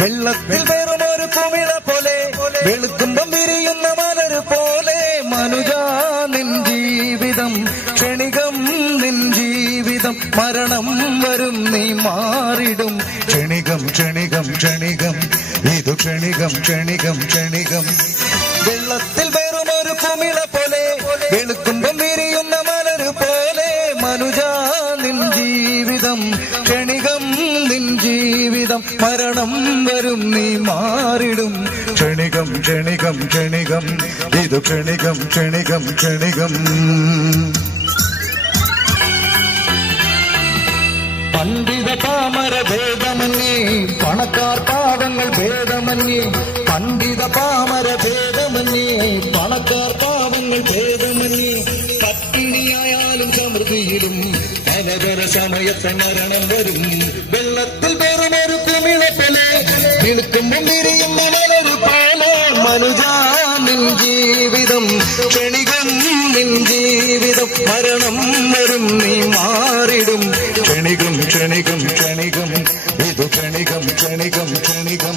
വെള്ളത്തിൽ വെറും ഒരു കുമിള പോലെ വെളുക്കുമ്പം വിരിയുന്ന മലര് പോലെ മനുജാ നിൻ ജീവിതം ക്ഷണികം നിൻ ജീവിതം മരണം വരും നീ മാറിടും ക്ഷണികം ക്ഷണികം ക്ഷണികം ഇതു ക്ഷണികം ക്ഷണികം ക്ഷണികം വെള്ളത്തിൽ വെറും ഒരു കുമിള പോലെ വെളുക്കുമ്പം വിരിയുന്ന മലര് പോലെ മനുജാ നിൻ ജീവിതം ക്ഷണികം നിൻ ജീവിതം മരണം വരും നീ മാറിടും ക്ഷണികം ക്ഷണികം ക്ഷണികം ഇതു ക്ഷണികം ക്ഷണികം ക്ഷണികം പണ്ഡിത പാമര ഭേദമന്യേ പണക്കാർ പാവങ്ങൾ ഭേദമന്യേ പണ്ഡിത പാമര ഭേദമന്യേ പണക്കാർ പാവങ്ങൾ ഭേദമന്യേ പട്ടിണിയായാലും സമൃദ്ധിയിലും പലതര സമയത്ത് മരണം വരും വെള്ളത്തിൽ വെറും ഒരു കുമിള പോലെ വിളിക്കുമ്പം വിരിയുന്ന മലരു പോലെ മനുജാ നിൻ ജീവിതം ക്ഷണികം നിൻ ജീവിതം മരണം വരും നീ മാറിടും ക്ഷണികം ക്ഷണികം ക്ഷണികം ഇതു ക്ഷണികം ക്ഷണികം ക്ഷണികം